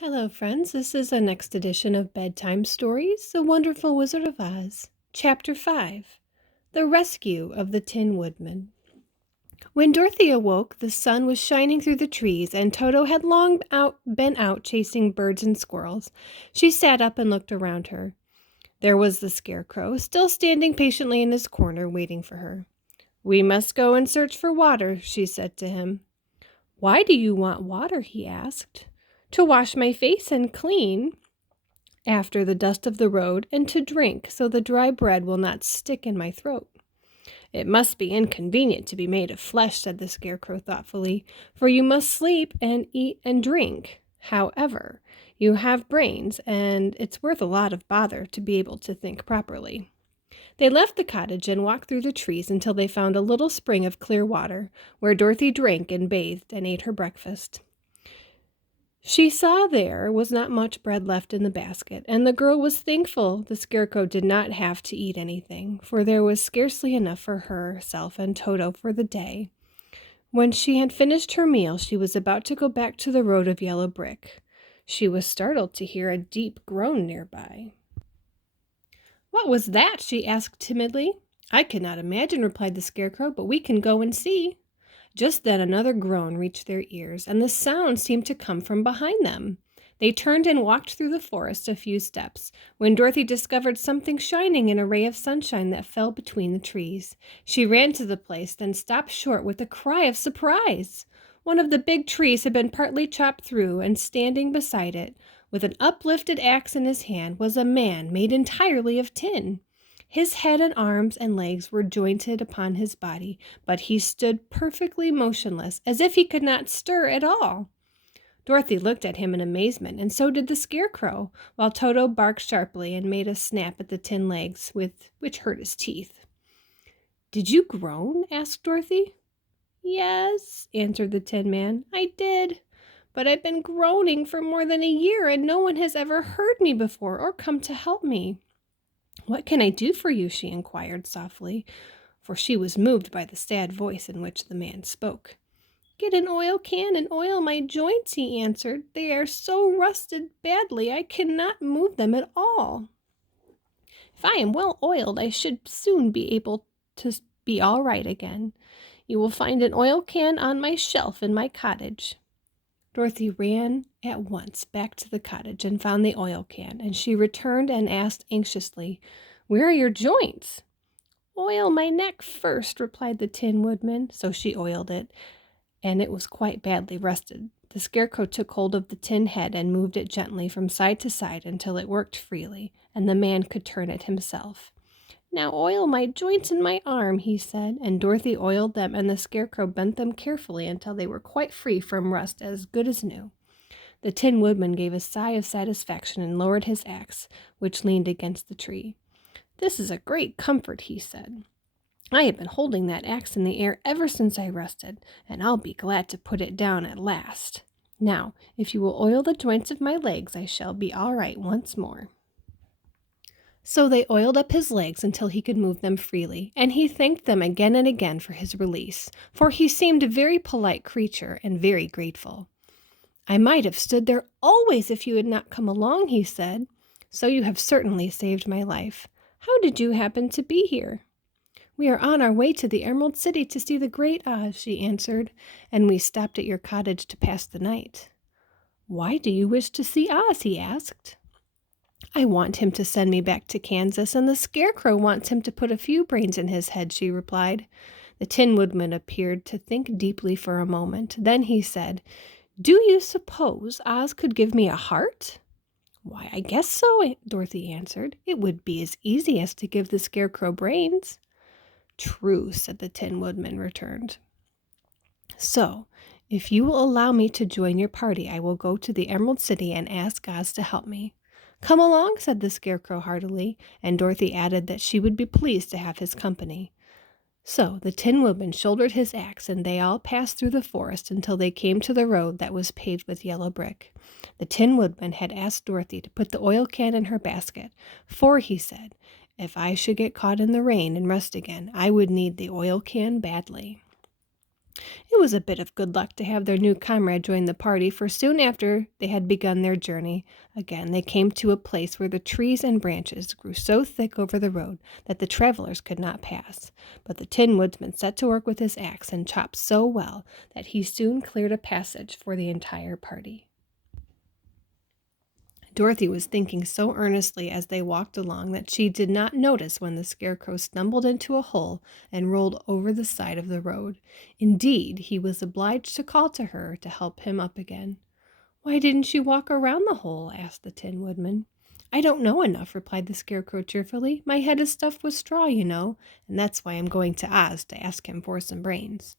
Hello, friends. This is the next edition of Bedtime Stories, The Wonderful Wizard of Oz, Chapter 5, The Rescue of the Tin Woodman. When Dorothy awoke, the sun was shining through the trees, and Toto had been out chasing birds and squirrels. She sat up and looked around her. There was the Scarecrow, still standing patiently in his corner, waiting for her. "We must go and search for water," she said to him. "Why do you want water?" he asked. "To wash my face and clean after the dust of the road, and to drink so the dry bread will not stick in my throat." "It must be inconvenient to be made of flesh," said the Scarecrow thoughtfully, "for you must sleep and eat and drink. However, you have brains, and it's worth a lot of bother to be able to think properly." They left the cottage and walked through the trees until they found a little spring of clear water, where Dorothy drank and bathed and ate her breakfast. She saw there was not much bread left in the basket, and the girl was thankful the Scarecrow did not have to eat anything, for there was scarcely enough for herself and Toto for the day. When she had finished her meal, she was about to go back to the road of yellow brick. She was startled to hear a deep groan nearby. "What was that?" she asked timidly. "I cannot imagine," replied the Scarecrow, "but we can go and see." Just then another groan reached their ears, and the sound seemed to come from behind them. They turned and walked through the forest a few steps, when Dorothy discovered something shining in a ray of sunshine that fell between the trees. She ran to the place, then stopped short with a cry of surprise. One of the big trees had been partly chopped through, and standing beside it, with an uplifted axe in his hand, was a man made entirely of tin. His head and arms and legs were jointed upon his body, but he stood perfectly motionless, as if he could not stir at all. Dorothy looked at him in amazement, and so did the Scarecrow, while Toto barked sharply and made a snap at the tin legs, which hurt his teeth. "Did you groan?" asked Dorothy. "Yes," answered the Tin Man, "I did. But I've been groaning for more than a year, and no one has ever heard me before or come to help me." "What can I do for you?" she inquired softly, for she was moved by the sad voice in which the man spoke. "Get an oil can and oil my joints," he answered. "They are so rusted badly I cannot move them at all. If I am well oiled, I should soon be able to be all right again. You will find an oil can on my shelf in my cottage." Dorothy ran at once back to the cottage and found the oil can, and she returned and asked anxiously, "Where are your joints?" "Oil my neck first," replied the Tin Woodman. So she oiled it, and it was quite badly rusted. The Scarecrow took hold of the tin head and moved it gently from side to side until it worked freely, and the man could turn it himself. "Now oil my joints in my arm," he said, and Dorothy oiled them, and the Scarecrow bent them carefully until they were quite free from rust, as good as new. The Tin Woodman gave a sigh of satisfaction and lowered his axe, which leaned against the tree. "This is a great comfort," he said. "I have been holding that axe in the air ever since I rested, and I'll be glad to put it down at last. Now, if you will oil the joints of my legs, I shall be all right once more." So they oiled up his legs until he could move them freely, and he thanked them again and again for his release, for he seemed a very polite creature and very grateful. "I might have stood there always if you had not come along," he said. "So you have certainly saved my life. How did you happen to be here?" "We are on our way to the Emerald City to see the Great Oz," she answered, "and we stopped at your cottage to pass the night." "Why do you wish to see Oz?" he asked. "I want him to send me back to Kansas, and the Scarecrow wants him to put a few brains in his head," she replied. The Tin Woodman appeared to think deeply for a moment. Then he said, "Do you suppose Oz could give me a heart?" "Why, I guess so," Dorothy answered. "It would be as easy as to give the Scarecrow brains." "True," said the Tin Woodman, returned. "So, if you will allow me to join your party, I will go to the Emerald City and ask Oz to help me." "Come along," said the Scarecrow heartily, and Dorothy added that she would be pleased to have his company. So the Tin Woodman shouldered his axe, and they all passed through the forest until they came to the road that was paved with yellow brick. The Tin Woodman had asked Dorothy to put the oil can in her basket, for, he said, if I should get caught in the rain and rust again, I would need the oil can badly. It was a bit of good luck to have their new comrade join the party, for soon after they had begun their journey again they came to a place where the trees and branches grew so thick over the road that the travelers could not pass. But the Tin Woodman set to work with his axe and chopped so well that he soon cleared a passage for the entire party. Dorothy was thinking so earnestly as they walked along that she did not notice when the Scarecrow stumbled into a hole and rolled over the side of the road. Indeed, he was obliged to call to her to help him up again. "Why didn't you walk around the hole?" asked the Tin Woodman. "I don't know enough," replied the Scarecrow cheerfully. "My head is stuffed with straw, you know, and that's why I'm going to Oz to ask him for some brains."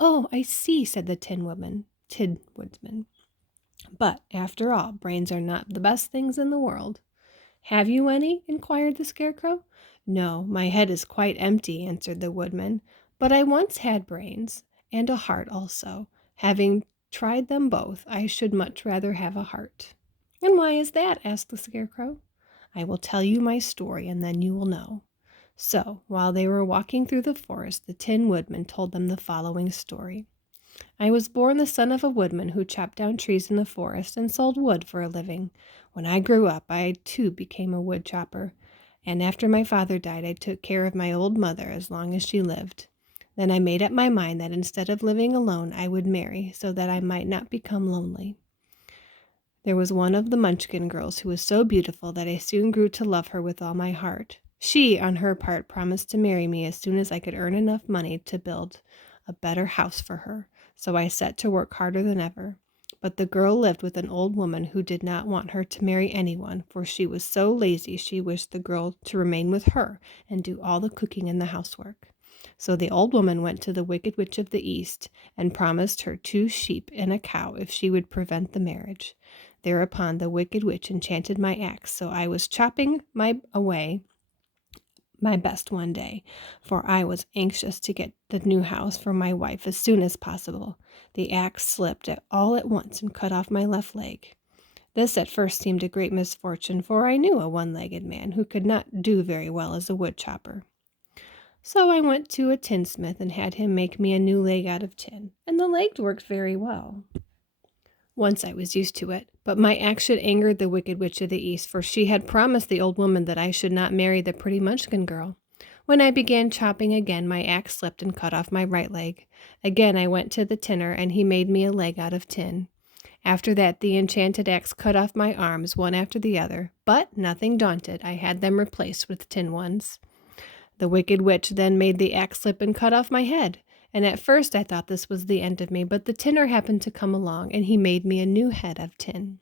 "Oh, I see," said the Tin Woodsman. "But, after all, brains are not the best things in the world." "Have you any?" inquired the Scarecrow. "No, my head is quite empty," answered the Woodman. "But I once had brains, and a heart also. Having tried them both, I should much rather have a heart." "And why is that?" asked the Scarecrow. "I will tell you my story, and then you will know." So, while they were walking through the forest, the Tin Woodman told them the following story. "I was born the son of a woodman who chopped down trees in the forest and sold wood for a living. When I grew up, I too became a wood chopper, and after my father died, I took care of my old mother as long as she lived. Then I made up my mind that instead of living alone, I would marry, so that I might not become lonely. There was one of the Munchkin girls who was so beautiful that I soon grew to love her with all my heart. She, on her part, promised to marry me as soon as I could earn enough money to build a better house for her, so I set to work harder than ever. But the girl lived with an old woman who did not want her to marry anyone, for she was so lazy she wished the girl to remain with her and do all the cooking and the housework. So the old woman went to the Wicked Witch of the East and promised her 2 sheep and a cow if she would prevent the marriage. Thereupon the Wicked Witch enchanted my axe, so I was chopping away my best one day, for I was anxious to get the new house for my wife as soon as possible. The axe slipped all at once and cut off my left leg. This at first seemed a great misfortune, for I knew a one-legged man who could not do very well as a wood chopper. So I went to a tinsmith and had him make me a new leg out of tin, and the leg worked very well. Once I was used to it, but my action angered the Wicked Witch of the East, for she had promised the old woman that I should not marry the pretty Munchkin girl. When I began chopping again, my axe slipped and cut off my right leg. Again I went to the tinner, and he made me a leg out of tin. After that, the enchanted axe cut off my arms one after the other, but, nothing daunted, I had them replaced with tin ones. The Wicked Witch then made the axe slip and cut off my head, and at first I thought this was the end of me, but the tinner happened to come along, and he made me a new head of tin.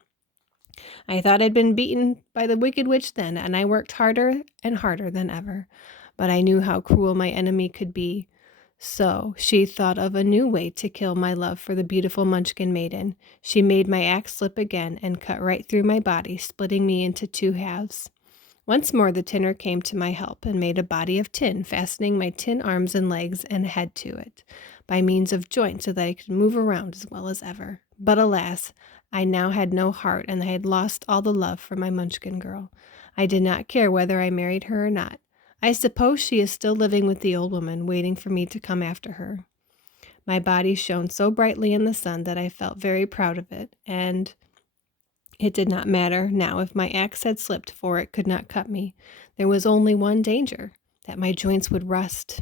I thought I'd been beaten by the Wicked Witch then, and I worked harder and harder than ever. But I knew how cruel my enemy could be. So she thought of a new way to kill my love for the beautiful Munchkin maiden. She made my axe slip again and cut right through my body, splitting me into 2 halves. Once more the tinner came to my help and made a body of tin, fastening my tin arms and legs and head to it, by means of joints so that I could move around as well as ever. But alas, I now had no heart, and I had lost all the love for my Munchkin girl. I did not care whether I married her or not. I suppose she is still living with the old woman, waiting for me to come after her. My body shone so brightly in the sun that I felt very proud of it, and it did not matter now if my axe had slipped, for it could not cut me. There was only one danger, that my joints would rust.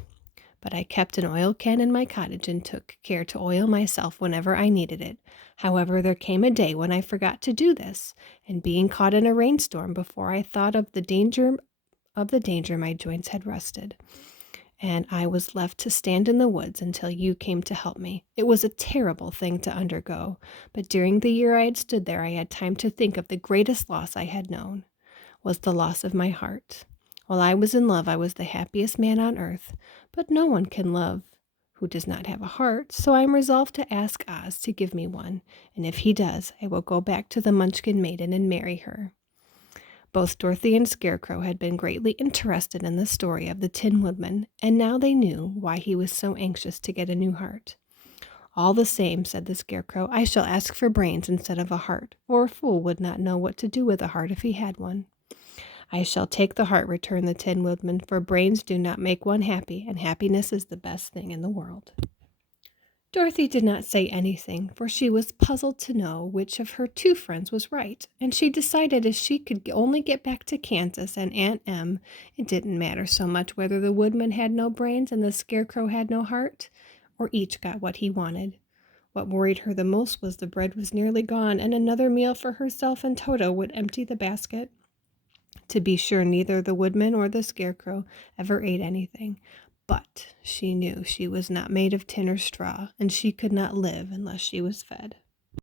But I kept an oil can in my cottage and took care to oil myself whenever I needed it. However, there came a day when I forgot to do this, and being caught in a rainstorm before I thought of the danger, my joints had rusted, and I was left to stand in the woods until you came to help me. It was a terrible thing to undergo, but during the year I had stood there, I had time to think of the greatest loss I had known, was the loss of my heart. While I was in love, I was the happiest man on earth, but no one can love who does not have a heart, so I am resolved to ask Oz to give me one, and if he does, I will go back to the Munchkin maiden and marry her. Both Dorothy and Scarecrow had been greatly interested in the story of the Tin Woodman, and now they knew why he was so anxious to get a new heart. "All the same," said the Scarecrow, "I shall ask for brains instead of a heart, for a fool would not know what to do with a heart if he had one." "I shall take the heart," returned the Tin Woodman, "for brains do not make one happy, and happiness is the best thing in the world." Dorothy did not say anything, for she was puzzled to know which of her two friends was right, and she decided if she could only get back to Kansas and Aunt Em, it didn't matter so much whether the woodman had no brains and the scarecrow had no heart, or each got what he wanted. What worried her the most was the bread was nearly gone, and another meal for herself and Toto would empty the basket. To be sure, neither the woodman or the scarecrow ever ate anything, but she knew she was not made of tin or straw, and she could not live unless she was fed.